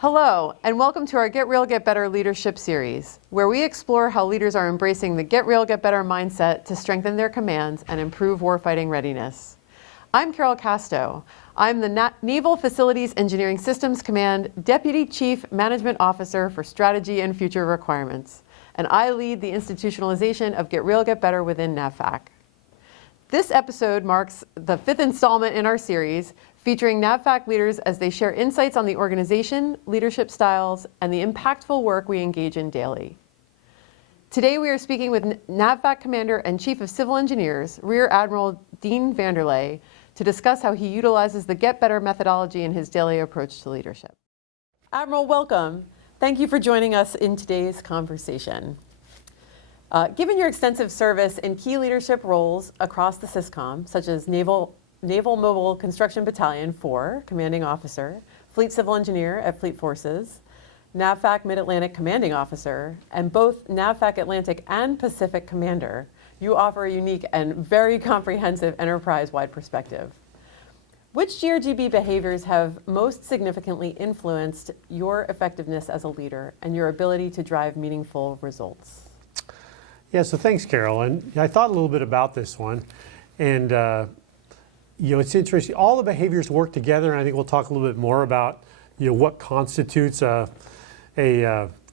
Hello, and welcome to our Get Real, Get Better leadership series, where we explore how leaders are embracing the Get Real, Get Better mindset to strengthen their commands and improve warfighting readiness. I'm Carol Casto. I'm the Naval Facilities Engineering Systems Command Deputy Chief Management Officer for Strategy and Future Requirements, and I lead the institutionalization of Get Real, Get Better within NAVFAC. This episode marks the fifth installment in our series, featuring NAVFAC leaders as they share insights on the organization, leadership styles, and the impactful work we engage in daily. Today we are speaking with NAVFAC Commander and Chief of Civil Engineers, Rear Admiral VanderLey, to discuss how he utilizes the Get Better methodology in his daily approach to leadership. Admiral, welcome. Thank you for joining us in today's conversation. Given your extensive service in key leadership roles across the SysCom, such as Naval Mobile Construction Battalion 4, Commanding Officer, Fleet Civil Engineer at Fleet Forces, NAVFAC Mid-Atlantic Commanding Officer, and both NAVFAC Atlantic and Pacific Commander, you offer a unique and very comprehensive enterprise-wide perspective. Which GRGB behaviors have most significantly influenced your effectiveness as a leader and your ability to drive meaningful results? Yeah, so thanks, Carol. And I thought a little bit about this one. And it's interesting. All the behaviors work together, and I think we'll talk a little bit more about what constitutes a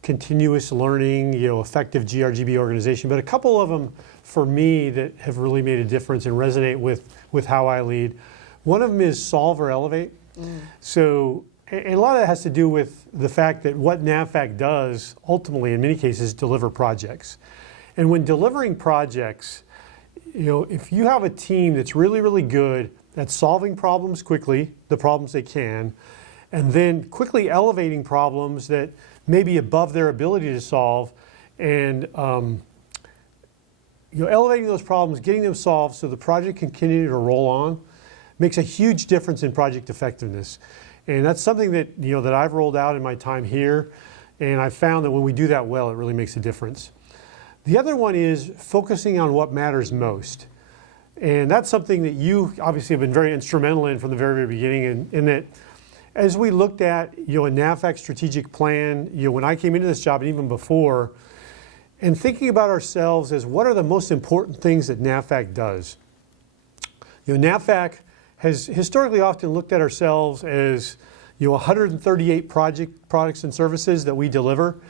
continuous learning, effective GRGB organization. But a couple of them, for me, that have really made a difference and resonate with how I lead. One of them is solve or elevate. So, and a lot of that has to do with the fact that what NAVFAC does, ultimately, in many cases, deliver projects. And when delivering projects, if you have a team that's really, really good at solving problems quickly, the problems they can, and then quickly elevating problems that may be above their ability to solve, and elevating those problems, getting them solved so the project can continue to roll on, makes a huge difference in project effectiveness. And that's something that that I've rolled out in my time here, and I've found that when we do that well, it really makes a difference. The other one is focusing on what matters most. And that's something that you obviously have been very instrumental in from the very, very beginning. In that, as we looked at a NAVFAC strategic plan, when I came into this job and even before, and thinking about ourselves as what are the most important things that NAVFAC does. NAVFAC has historically often looked at ourselves as 138 products and services that we deliver.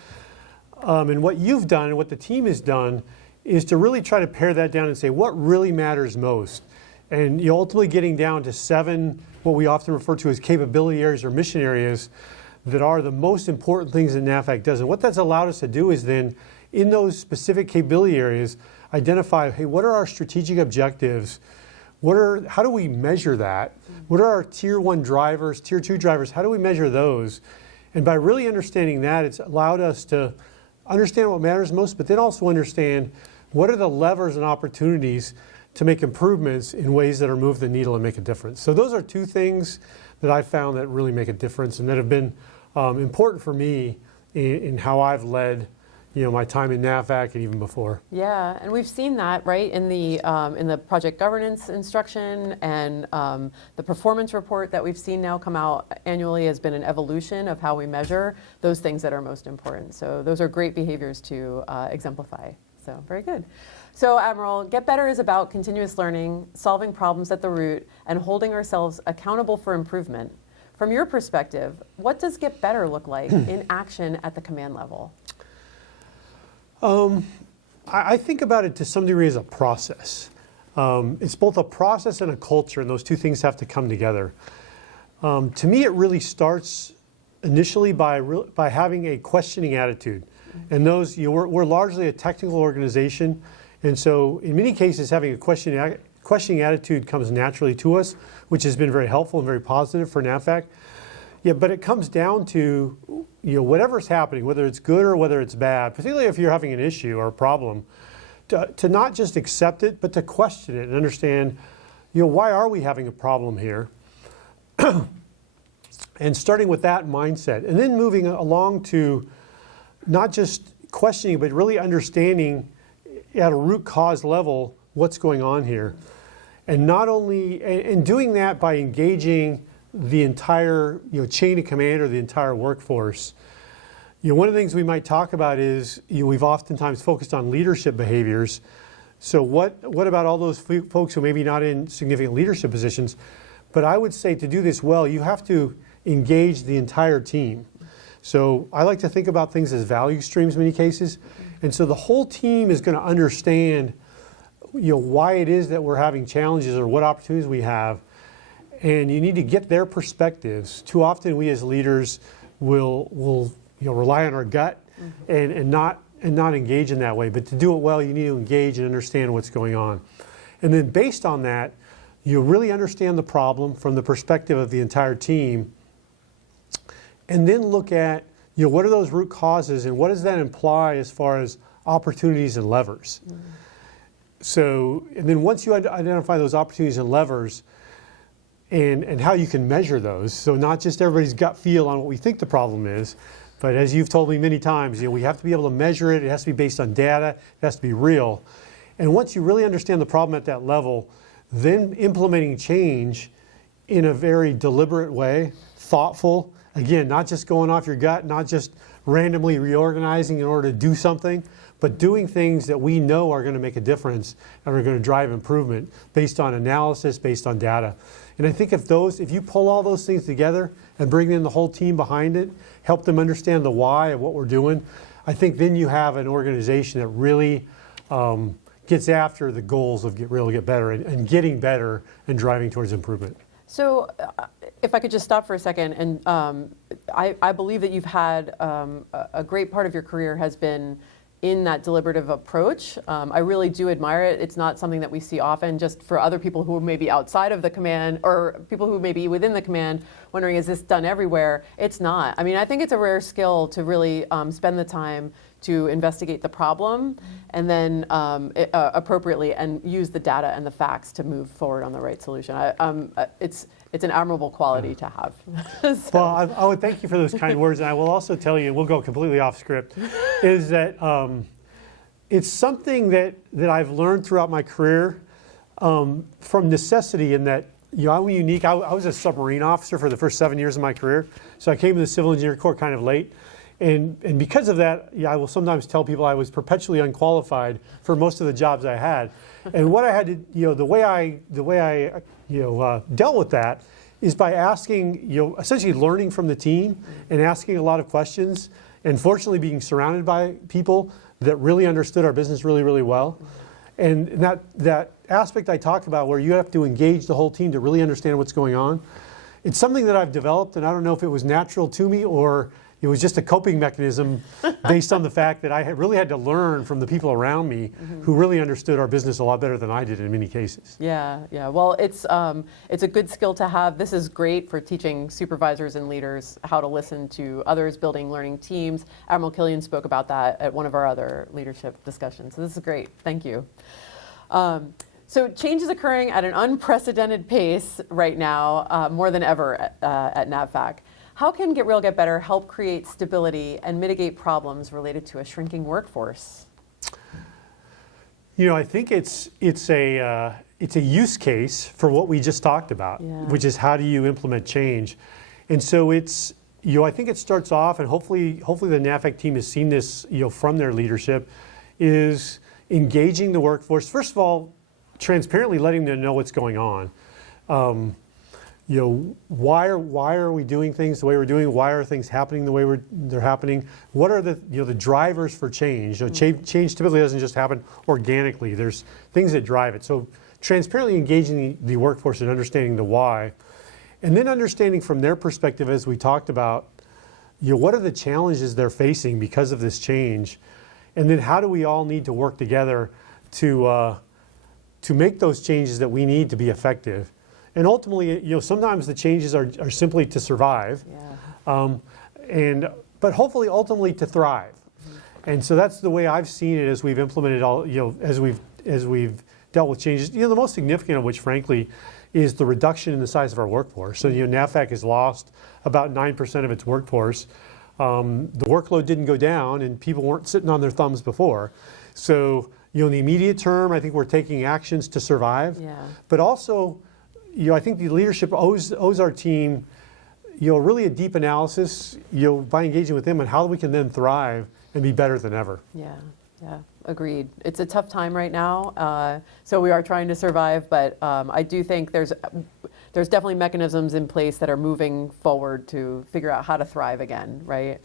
And what you've done and what the team has done is to really try to pare that down and say what really matters most. And ultimately getting down to 7, what we often refer to as capability areas or mission areas that are the most important things that NAVFAC does. And what that's allowed us to do is then, in those specific capability areas, identify, hey, what are our strategic objectives? How do we measure that? What are our tier 1 drivers, tier 2 drivers? How do we measure those? And by really understanding that, it's allowed us to understand what matters most, but then also understand what are the levers and opportunities to make improvements in ways that are move the needle and make a difference. So those are 2 things that I've found that really make a difference and that have been important for me in how I've led my time in NAVFAC and even before. Yeah, and we've seen that, right, in the project governance instruction, and the performance report that we've seen now come out annually has been an evolution of how we measure those things that are most important. So those are great behaviors to exemplify. So very good. So Admiral, Get Better is about continuous learning, solving problems at the root, and holding ourselves accountable for improvement. From your perspective, what does Get Better look like in action at the command level? I think about it to some degree as a process. It's both a process and a culture, and those 2 things have to come together. To me, it really starts initially by having a questioning attitude. And those, we're largely a technical organization, and so in many cases, having a questioning attitude comes naturally to us, which has been very helpful and very positive for NAVFAC. Yeah, but it comes down to whatever's happening, whether it's good or whether it's bad, particularly if you're having an issue or a problem, to not just accept it, but to question it and understand, why are we having a problem here? And starting with that mindset, and then moving along to not just questioning, but really understanding at a root cause level what's going on here. And not only, and doing that by engaging the entire chain of command or the entire workforce, one of the things we might talk about is we've oftentimes focused on leadership behaviors. So what about all those folks who may be not in significant leadership positions? But I would say to do this well, you have to engage the entire team. So I like to think about things as value streams in many cases. And so the whole team is going to understand why it is that we're having challenges or what opportunities we have. And you need to get their perspectives. Too often we as leaders will rely on our gut and not engage in that way. But to do it well, you need to engage and understand what's going on. And then based on that, you really understand the problem from the perspective of the entire team. And then look at what are those root causes and what does that imply as far as opportunities and levers. So, and then once you identify those opportunities and levers and how you can measure those, so not just everybody's gut feel on what we think the problem is, but as you've told me many times, we have to be able to measure it. It has to be based on data. It has to be real. And once you really understand the problem at that level, then implementing change in a very deliberate way, thoughtful, again, not just going off your gut, not just randomly reorganizing in order to do something, but doing things that we know are going to make a difference and are going to drive improvement based on analysis, based on data. And I think if you pull all those things together and bring in the whole team behind it, help them understand the why of what we're doing, I think then you have an organization that really gets after the goals of get better and getting better and driving towards improvement. So if I could just stop for a second, and I believe that you've had a great part of your career has been in that deliberative approach. I really do admire it. It's not something that we see often, just for other people who may be outside of the command or people who may be within the command wondering, is this done everywhere? It's not. I mean, I think it's a rare skill to really spend the time to investigate the problem and then appropriately and use the data and the facts to move forward on the right solution. It's an admirable quality to have. So. Well, I would thank you for those kind words, and I will also tell you, we'll go completely off script, is that it's something that I've learned throughout my career from necessity in that I'm unique. I was a submarine officer for the first 7 years of my career, so I came to the Civil Engineer Corps kind of late. And because of that, I will sometimes tell people I was perpetually unqualified for most of the jobs I had. And what I had to, the way I dealt with that is by asking, essentially learning from the team and asking a lot of questions, and fortunately being surrounded by people that really understood our business really, really well. And that aspect I talked about, where you have to engage the whole team to really understand what's going on, it's something that I've developed, and I don't know if it was natural to me or it was just a coping mechanism based on the fact that I really had to learn from the people around me who really understood our business a lot better than I did in many cases. Yeah. Well, it's a good skill to have. This is great for teaching supervisors and leaders how to listen to others, building learning teams. Admiral Killian spoke about that at one of our other leadership discussions. So this is great. Thank you. So change is occurring at an unprecedented pace right now, more than ever at NAVFAC. How can Get Real, Get Better help create stability and mitigate problems related to a shrinking workforce? I think it's a use case for what we just talked about, which is how do you implement change. And so I think it starts off, and hopefully the NAVFAC team has seen this, from their leadership, is engaging the workforce. First of all, transparently letting them know what's going on. Why are we doing things the way we're doing? Why are things happening the way they're happening? What are the drivers for change? Change typically doesn't just happen organically. There's things that drive it. So transparently engaging the workforce and understanding the why, and then understanding from their perspective, as we talked about, what are the challenges they're facing because of this change, and then how do we all need to work together to make those changes that we need to be effective. And ultimately, sometimes the changes are simply to survive, but hopefully ultimately to thrive. And so that's the way I've seen it as we've implemented as we've dealt with changes. The most significant of which, frankly, is the reduction in the size of our workforce. So NAVFAC has lost about 9% of its workforce. The workload didn't go down, and people weren't sitting on their thumbs before. So in the immediate term, I think we're taking actions to survive, but also I think the leadership owes our team, really a deep analysis, by engaging with them on how we can then thrive and be better than ever. Yeah, agreed. It's a tough time right now, so we are trying to survive, but I do think there's definitely mechanisms in place that are moving forward to figure out how to thrive again, right?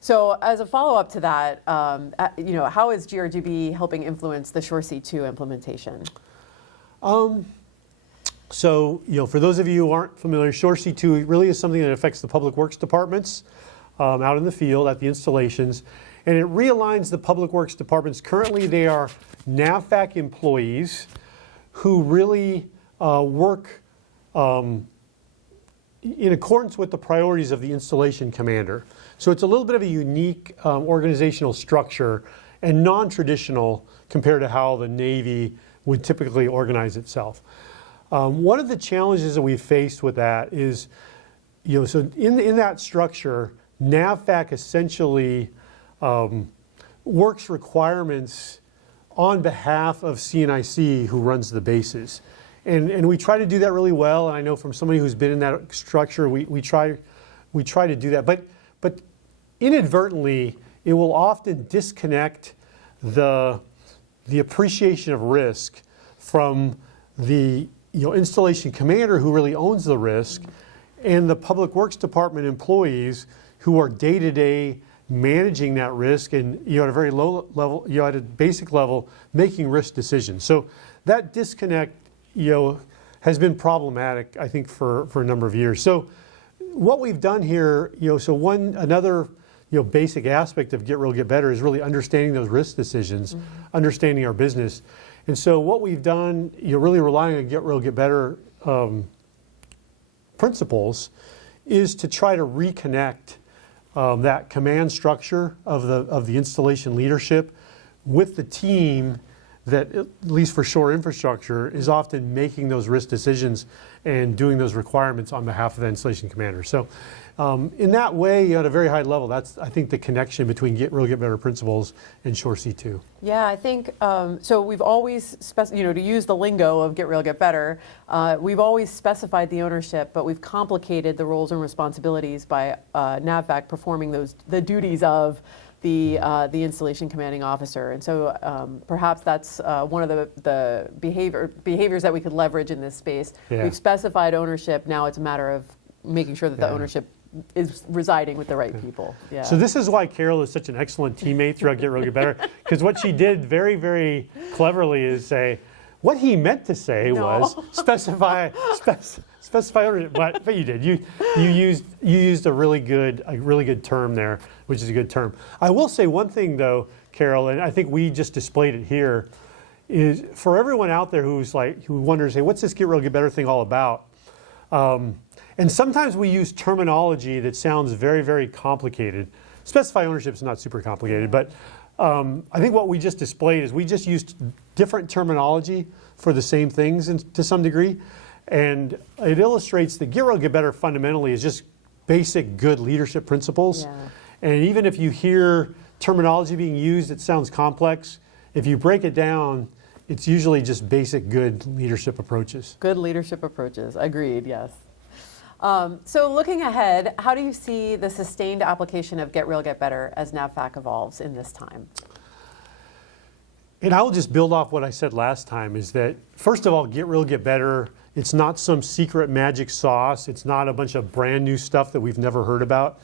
So as a follow-up to that, how is GRGB helping influence the Shore C2 implementation? So, for those of you who aren't familiar, Shore C2 really is something that affects the public works departments out in the field at the installations, and it realigns the public works departments. Currently, they are NAVFAC employees who really work in accordance with the priorities of the installation commander. So it's a little bit of a unique organizational structure and non-traditional compared to how the Navy would typically organize itself. One of the challenges that we've faced with that is, so in that structure, NAVFAC essentially works requirements on behalf of CNIC, who runs the bases. And we try to do that really well, and I know from somebody who's been in that structure, we try to do that. But inadvertently, it will often disconnect the appreciation of risk from the installation commander, who really owns the risk, and the public works department employees who are day-to-day managing that risk and at a very low level, at a basic level, making risk decisions. So that disconnect has been problematic, I think, for a number of years. So what we've done here, another basic aspect of Get Real, Get Better is really understanding those risk decisions, understanding our business. And so what we've done, really relying on Get Real, Get Better principles, is to try to reconnect that command structure of the installation leadership with the team that, at least for shore infrastructure, is often making those risk decisions and doing those requirements on behalf of the installation commander. So in that way, at a very high level, that's, I think, the connection between Get Real, Get Better principles and Shore C2. Yeah, I think, so we've always, to use the lingo of Get Real, Get Better, we've always specified the ownership, but we've complicated the roles and responsibilities by NAVFAC performing the duties of the installation commanding officer. And so perhaps that's one of the behaviors that we could leverage in this space. Yeah. We've specified ownership. Now it's a matter of making sure that the ownership is residing with the right people. Yeah. So this is why Carol is such an excellent teammate throughout Get Real, Get Better, because what she did very, very cleverly is say, what he meant to say was specify ownership. But you did. You used a really good term there, which is a good term. I will say one thing though, Carol, and I think we just displayed it here, is for everyone out there who wonders, hey, what's this Get Real, Get Better thing all about? And sometimes we use terminology that sounds very, very complicated. Specify ownership is not super complicated, but I think what we just displayed is we just used different terminology for the same things to some degree. And it illustrates that Get Real, Get Better fundamentally is just basic good leadership principles. Yeah. And even if you hear terminology being used that sounds complex, if you break it down, it's usually just basic good leadership approaches. Good leadership approaches. Agreed, yes. So looking ahead, how do you see the sustained application of Get Real, Get Better as NAVFAC evolves in this time? And I will just build off what I said last time, is that, first of all, Get Real, Get Better, it's not some secret magic sauce. It's not a bunch of brand new stuff that we've never heard about.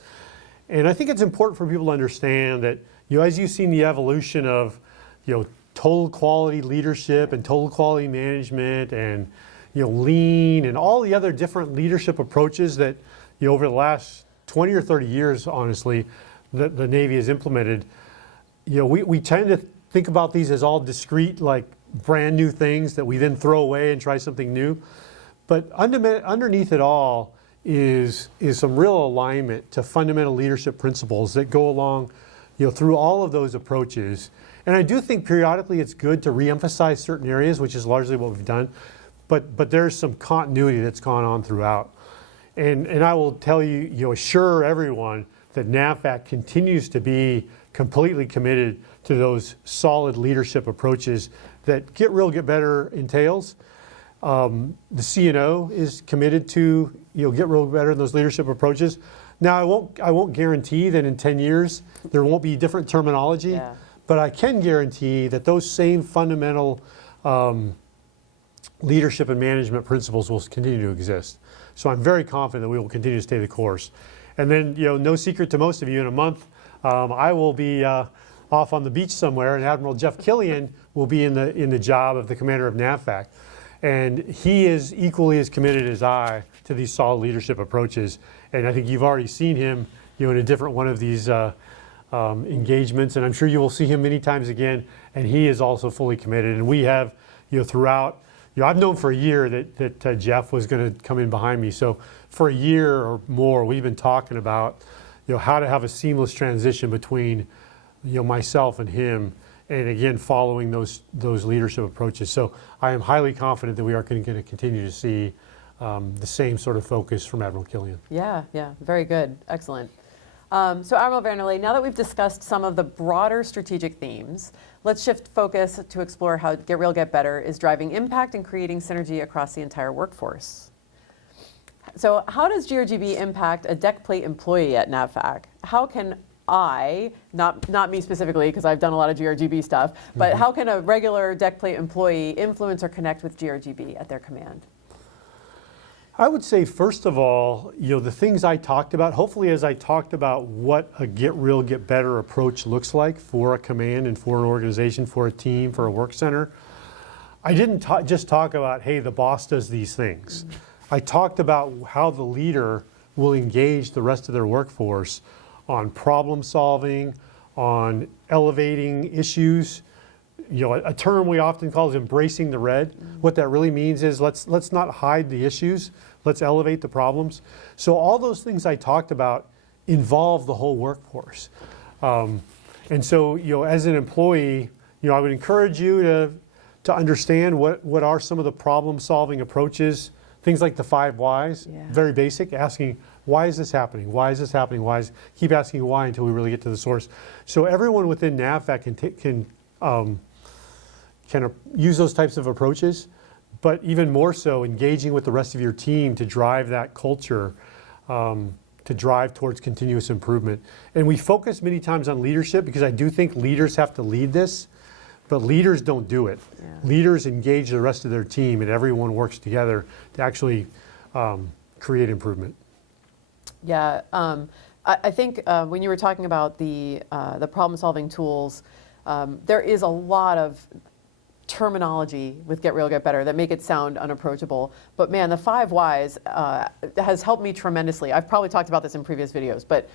And I think it's important for people to understand that, as you've seen the evolution of, total quality leadership and total quality management and, lean and all the other different leadership approaches that, over the last 20 or 30 years, honestly, that the Navy has implemented, we tend to think about these as all discrete, like brand new things that we then throw away and try something new. But underneath it all is some real alignment to fundamental leadership principles that go along, through all of those approaches. And I do think periodically it's good to reemphasize certain areas, which is largely what we've done. But there's some continuity that's gone on throughout. And I will tell you, assure everyone that NAVFAC continues to be completely committed to those solid leadership approaches that Get Real, Get Better entails. The CNO is committed to get real better in those leadership approaches. Now, I won't guarantee that in 10 years there won't be different terminology, Yeah. but I can guarantee that those same fundamental leadership and management principles will continue to exist. So I'm very confident that we will continue to stay the course. And then, no secret to most of you, in a month, I will be off on the beach somewhere, and Admiral Jeff Killian will be in the job of the commander of NAVFAC. And he is equally as committed as I to these solid leadership approaches. And I think you've already seen him, in a different one of these engagements, and I'm sure you will see him many times again. And he is also fully committed. And we have, throughout, I've known for a year that Jeff was going to come in behind me. So for a year or more, we've been talking about, how to have a seamless transition between, myself and him. And again, following those leadership approaches. So I am highly confident that we are going to continue to see the same sort of focus from Admiral Killian. Yeah, very good, excellent. So Admiral VanderLey, now that we've discussed some of the broader strategic themes, let's shift focus to explore how Get Real, Get Better is driving impact and creating synergy across the entire workforce. So how does GRGB impact a deck plate employee at NAVFAC? How can I, not me specifically, because I've done a lot of GRGB stuff, but how can a regular deck plate employee influence or connect with GRGB at their command? I would say, first of all, the things I talked about, hopefully as I talked about what a Get Real, Get Better approach looks like for a command and for an organization, for a team, for a work center, I didn't just talk about, hey, the boss does these things. I talked about how the leader will engage the rest of their workforce on problem solving, on elevating issues. A term we often call is embracing the red. What that really means is let's not hide the issues, let's elevate the problems. So all those things I talked about involve the whole workforce. And so, as an employee, I would encourage you to understand what are some of the problem solving approaches, things like the 5 whys, very basic, asking, why is this happening? Why is this happening? Keep asking why until we really get to the source. So everyone within NAVFAC can use those types of approaches, but even more so engaging with the rest of your team to drive that culture, to drive towards continuous improvement. And we focus many times on leadership because I do think leaders have to lead this, but leaders don't do it. Yeah. Leaders engage the rest of their team, and everyone works together to actually create improvement. Yeah, I think when you were talking about the problem-solving tools, there is a lot of terminology with Get Real, Get Better that make it sound unapproachable. But man, the 5 whys has helped me tremendously. I've probably talked about this in previous videos, but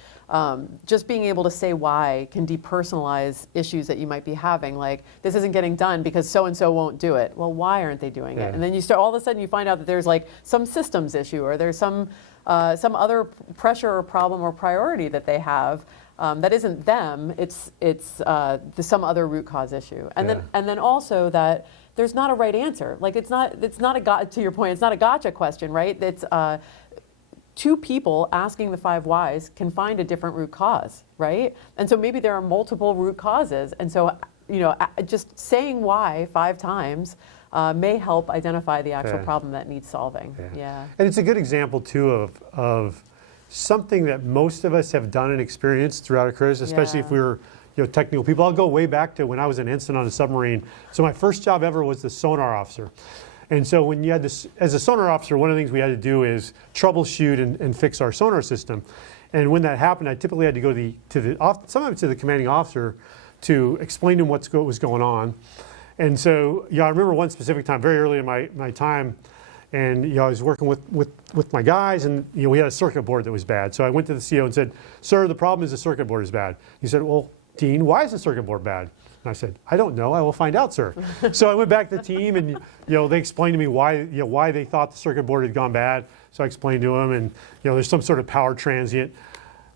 just being able to say why can depersonalize issues that you might be having. Like, this isn't getting done because so-and-so won't do it. Well, why aren't they doing it? And then all of a sudden you find out that there's like some systems issue, or there's some other pressure or problem or priority that they have that isn't them. It's some other root cause issue, and then also that there's not a right answer. Like it's not to your point, it's not a gotcha question, right? It's 2 people asking the 5 whys can find a different root cause, right? And so maybe there are multiple root causes, and so just saying why 5 times may help identify the actual problem that needs solving. Yeah. And it's a good example too of something that most of us have done and experienced throughout our careers, especially if we were technical people. I'll go way back to when I was an ensign on a submarine. So my first job ever was the sonar officer. And so when you had this, as a sonar officer, one of the things we had to do is troubleshoot and fix our sonar system. And when that happened, I typically had to go sometimes to the commanding officer to explain to him what was going on. And so, I remember one specific time, very early in my time, and I was working with my guys, and we had a circuit board that was bad. So I went to the CO and said, "Sir, the problem is the circuit board is bad." He said, "Well, Dean, why is the circuit board bad?" And I said, "I don't know. I will find out, sir." So I went back to the team, and they explained to me why they thought the circuit board had gone bad. So I explained to them, and there's some sort of power transient.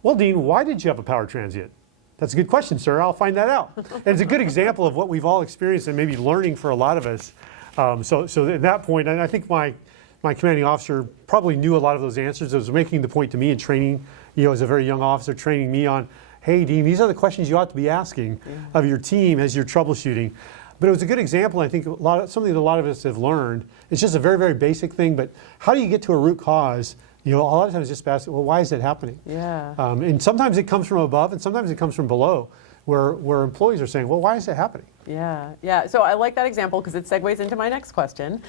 "Well, Dean, why did you have a power transient?" "That's a good question, sir. I'll find that out." And it's a good example of what we've all experienced and maybe learning for a lot of us. So at that point, and I think my commanding officer probably knew a lot of those answers. It was making the point to me in training, as a very young officer, training me on, hey, Dean, these are the questions you ought to be asking of your team as you're troubleshooting. But it was a good example. I think something that a lot of us have learned. It's just a very, very basic thing, but how do you get to a root cause? A lot of times just ask, well, why is it happening? Yeah. And sometimes it comes from above, and sometimes it comes from below, where employees are saying, well, why is it happening? Yeah. So I like that example because it segues into my next question.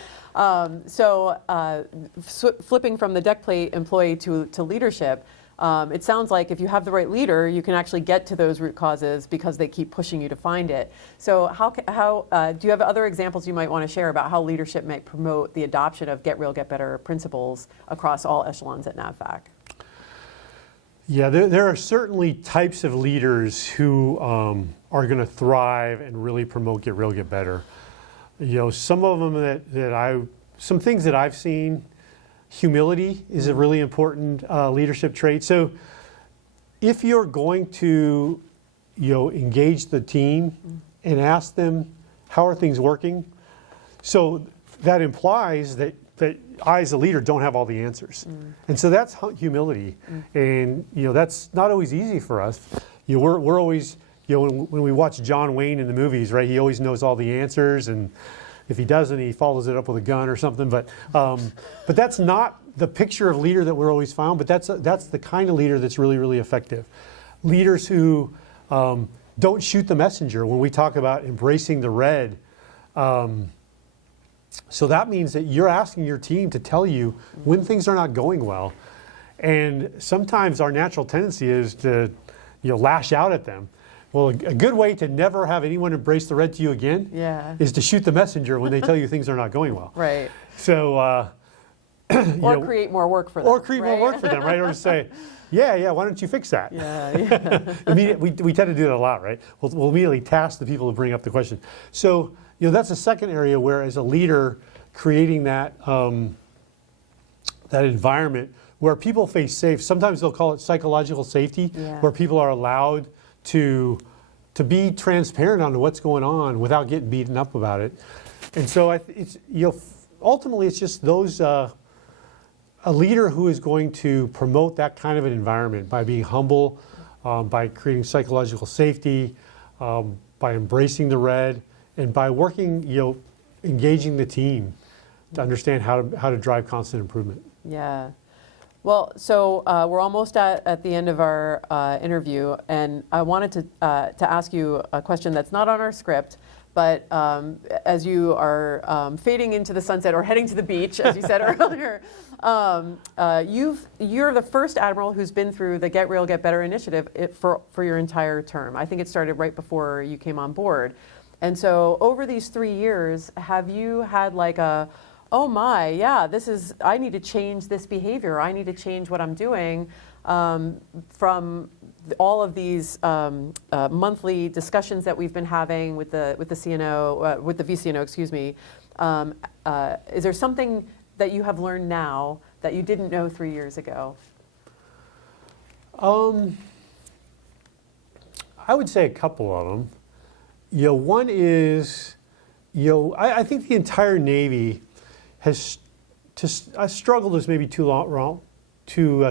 Flipping from the deck plate employee to leadership, it sounds like if you have the right leader, you can actually get to those root causes because they keep pushing you to find it. So how do you have other examples you might want to share about how leadership might promote the adoption of Get Real, Get Better principles across all echelons at NAVFAC? Yeah, there are certainly types of leaders who are going to thrive and really promote Get Real, Get Better. Some of them some things that I've seen. Humility is a really important leadership trait. So if you're going to engage the team and ask them, how are things working? So that implies that I as a leader don't have all the answers. And so that's humility. And that's not always easy for us. We're always, when we watch John Wayne in the movies, right, he always knows all the answers, and if he doesn't, he follows it up with a gun or something. But that's not the picture of leader that we're always found. But that's the kind of leader that's really, really effective. Leaders who don't shoot the messenger when we talk about embracing the red. So that means that you're asking your team to tell you when things are not going well. And sometimes our natural tendency is to lash out at them. Well, a good way to never have anyone embrace the red to you again is to shoot the messenger when they tell you things are not going well. Right. So, or create more work for them. Or create more work for them, right? Or say, yeah, why don't you fix that? Yeah. we tend to do that a lot, right? We'll immediately task the people to bring up the question. So, that's the second area where, as a leader, creating that environment where people feel safe. Sometimes they'll call it psychological safety, where people are allowed to be transparent on what's going on without getting beaten up about it. And so ultimately it's just those a leader who is going to promote that kind of an environment by being humble, by creating psychological safety, by embracing the red, and by working, engaging the team to understand how to drive constant improvement. Yeah. Well, so we're almost at the end of our interview, and I wanted to ask you a question that's not on our script, but as you are fading into the sunset or heading to the beach, as you said earlier, you're the first admiral who's been through the Get Real, Get Better initiative for your entire term. I think it started right before you came on board. And so over these 3 years, have you had like oh my, yeah, I need to change this behavior. I need to change what I'm doing from all of these monthly discussions that we've been having with the CNO, with the VCNO, excuse me. Is there something that you have learned now that you didn't know 3 years ago? I would say a couple of them. One is, I think the entire Navy has struggled is maybe too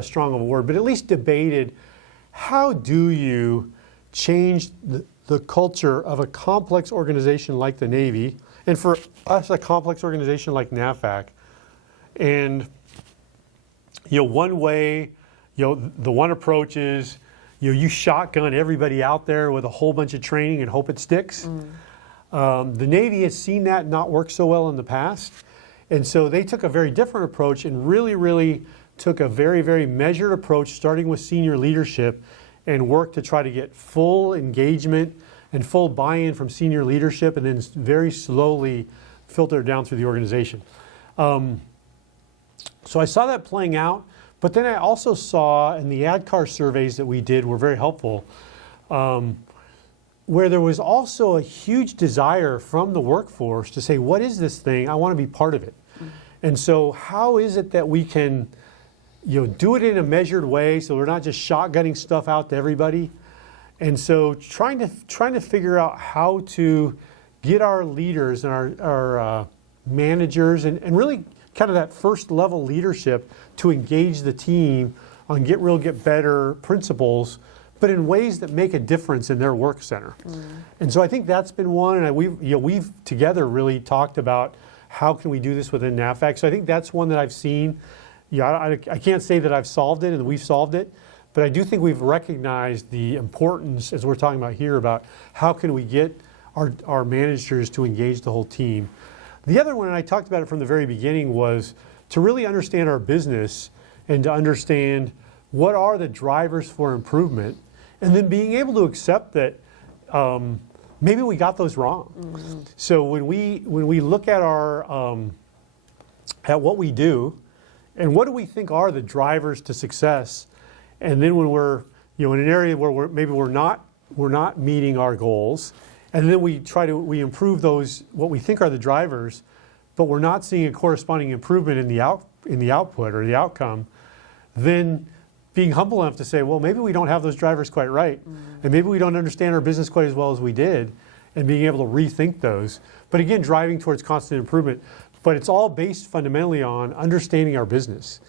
strong of a word, but at least debated how do you change the culture of a complex organization like the Navy, and for us a complex organization like NAVFAC. And one way, the one approach is you shotgun everybody out there with a whole bunch of training and hope it sticks. The Navy has seen that not work so well in the past. And so they took a very different approach and really, really took a very, very measured approach, starting with senior leadership, and worked to try to get full engagement and full buy-in from senior leadership, and then very slowly filter it down through the organization. So I saw that playing out, but then I also saw, and the ADCAR surveys that we did were very helpful, where there was also a huge desire from the workforce to say, what is this thing? I want to be part of it. And so how is it that we can do it in a measured way so we're not just shotgunning stuff out to everybody? And so trying to figure out how to get our leaders and our managers and really kind of that first level leadership to engage the team on Get Real, Get Better principles, but in ways that make a difference in their work center. And so I think that's been one, and we've together really talked about how can we do this within NAVFAC. So I think that's one that I've seen. I can't say that I've solved it and we've solved it, but I do think we've recognized the importance, as we're talking about here, about how can we get our managers to engage the whole team. The other one, and I talked about it from the very beginning, was to really understand our business and to understand what are the drivers for improvement, and then being able to accept that maybe we got those wrong. So when we look at at what we do, and what do we think are the drivers to success, and then when we're in an area where we're not meeting our goals, and then we improve those what we think are the drivers, but we're not seeing a corresponding improvement in the output or the outcome, then being humble enough to say, well, maybe we don't have those drivers quite right, and maybe we don't understand our business quite as well as we did, and being able to rethink those. But again, driving towards constant improvement. But it's all based fundamentally on understanding our business.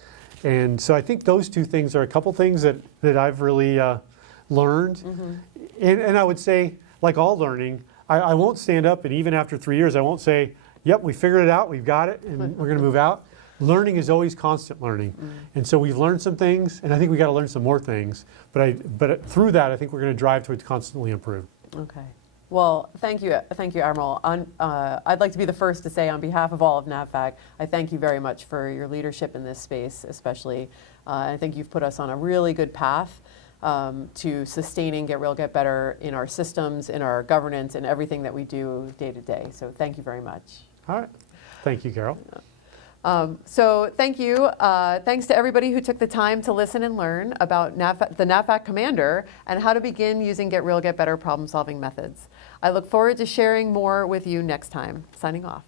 And so I think those two things are a couple things that I've really learned. And I would say, like all learning, I won't stand up and even after 3 years, I won't say, yep, we figured it out, we've got it, and we're going to move out. Learning is always constant learning. And so we've learned some things, and I think we got to learn some more things. But through that, I think we're going to drive towards constantly improve. Okay. Well, thank you, Admiral. I'd like to be the first to say on behalf of all of NAVFAC, I thank you very much for your leadership in this space, especially. I think you've put us on a really good path to sustaining Get Real, Get Better in our systems, in our governance, and everything that we do day to day. So thank you very much. All right. Thank you, Carol. So thank you. Thanks to everybody who took the time to listen and learn about the NAVFAC Commander and how to begin using Get Real, Get Better problem-solving methods. I look forward to sharing more with you next time. Signing off.